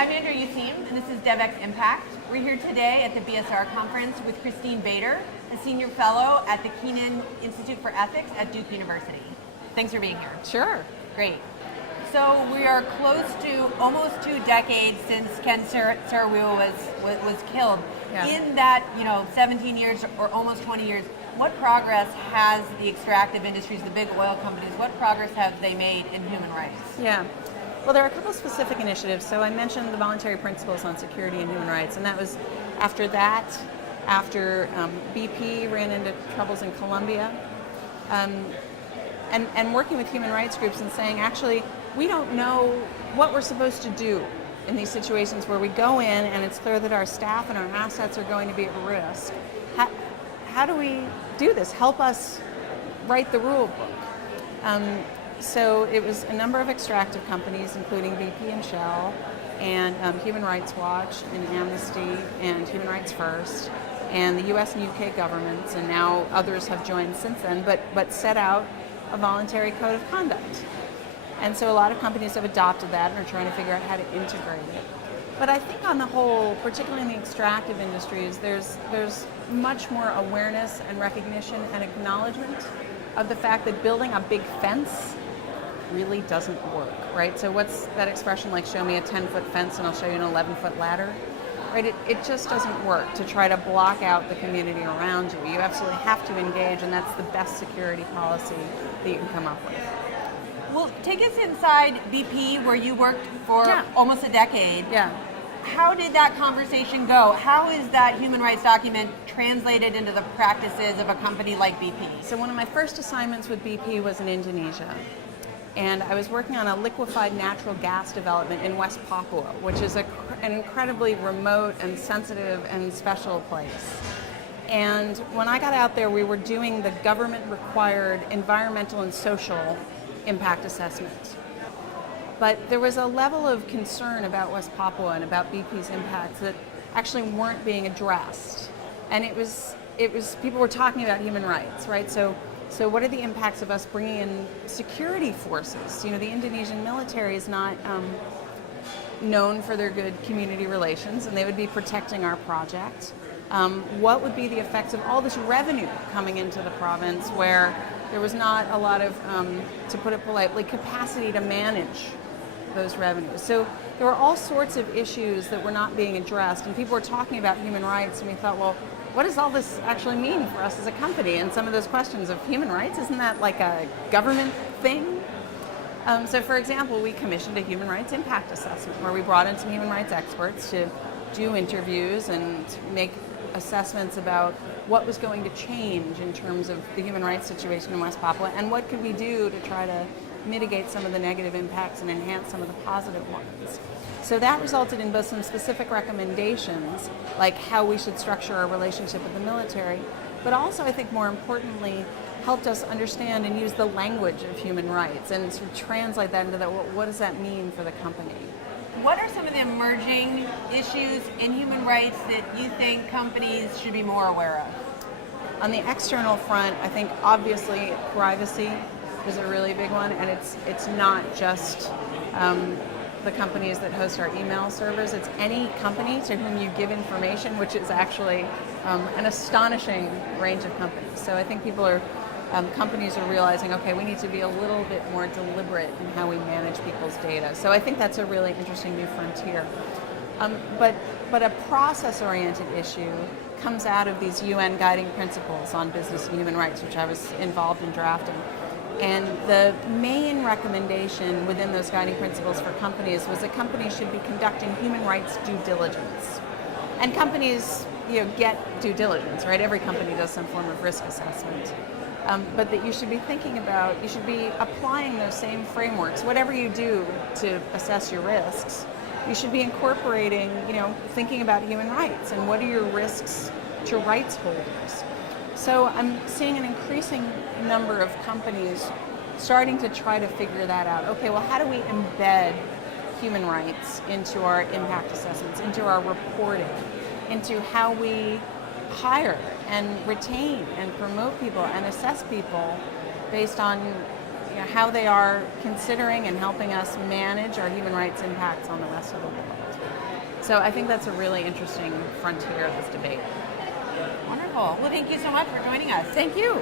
I'm Andrea Useem, and this is Devex Impact. We're here today at the BSR conference with Christine Bader, a senior fellow at the Keenan Institute for Ethics at Duke University. Thanks for being here. Sure. Great. So we are close to almost 2 decades since Ken Saro-Wiwa was killed. Yeah. In that 17 years or almost 20 years, what progress has the extractive industries, the big oil companies, what progress have they made in human rights? Yeah. Well, there are a couple specific initiatives. So I mentioned the voluntary principles on security and human rights, and that was after BP ran into troubles in Colombia, and working with human rights groups and saying, actually, we don't know what we're supposed to do in these situations where we go in and it's clear that our staff and our assets are going to be at risk. How do we do this? Help us write the rule book. So it was a number of extractive companies, including BP and Shell, and Human Rights Watch, and Amnesty, and Human Rights First, and the US and UK governments, and now others have joined since then, but set out a voluntary code of conduct. And so a lot of companies have adopted that and are trying to figure out how to integrate it. But I think on the whole, particularly in the extractive industries, there's much more awareness and recognition and acknowledgement of the fact that building a big fence really doesn't work, right? So what's that expression like, show me a 10-foot fence and I'll show you an 11-foot ladder? Right? It just doesn't work to try to block out the community around you. You absolutely have to engage, and that's the best security policy that you can come up with. Well, take us inside BP, where you worked for almost a decade. Yeah. How did that conversation go? How is that human rights document translated into the practices of a company like BP? So one of my first assignments with BP was in Indonesia. And I was working on a liquefied natural gas development in West Papua, which is an incredibly remote and sensitive and special place. And when I got out there, we were doing the government-required environmental and social impact assessment. But there was a level of concern about West Papua and about BP's impacts that actually weren't being addressed. And it was people were talking about human rights, right? So what are the impacts of us bringing in security forces? The Indonesian military is not known for their good community relations, and they would be protecting our project. What would be the effects of all this revenue coming into the province where there was not a lot of, to put it politely, capacity to manage those revenues? So there were all sorts of issues that were not being addressed, and people were talking about human rights, and we thought, well, what does all this actually mean for us as a company? And some of those questions of human rights, isn't that like a government thing? So for example, we commissioned a human rights impact assessment where we brought in some human rights experts to do interviews and make assessments about what was going to change in terms of the human rights situation in West Papua and what could we do to try to mitigate some of the negative impacts and enhance some of the positive ones. So that resulted in both some specific recommendations, like how we should structure our relationship with the military, but also, I think more importantly, helped us understand and use the language of human rights and sort of translate that into that, what does that mean for the company? What are some of the emerging issues in human rights that you think companies should be more aware of? On the external front, I think obviously privacy is a really big one, and it's not just the companies that host our email servers. It's any company to whom you give information, which is actually an astonishing range of companies. So I think companies are realizing, okay, we need to be a little bit more deliberate in how we manage people's data. So I think that's a really interesting new frontier. But a process-oriented issue comes out of these UN guiding principles on business and human rights, which I was involved in drafting. And the main recommendation within those guiding principles for companies was that companies should be conducting human rights due diligence. And companies, get due diligence, right? Every company does some form of risk assessment. But that you should be you should be applying those same frameworks. Whatever you do to assess your risks, you should be incorporating, thinking about human rights and what are your risks to rights holders. So I'm seeing an increasing number of companies starting to try to figure that out. Okay, well, how do we embed human rights into our impact assessments, into our reporting, into how we hire and retain and promote people and assess people based on how they are considering and helping us manage our human rights impacts on the rest of the world. So I think that's a really interesting frontier of this debate. Wonderful. Well, thank you so much for joining us. Thank you.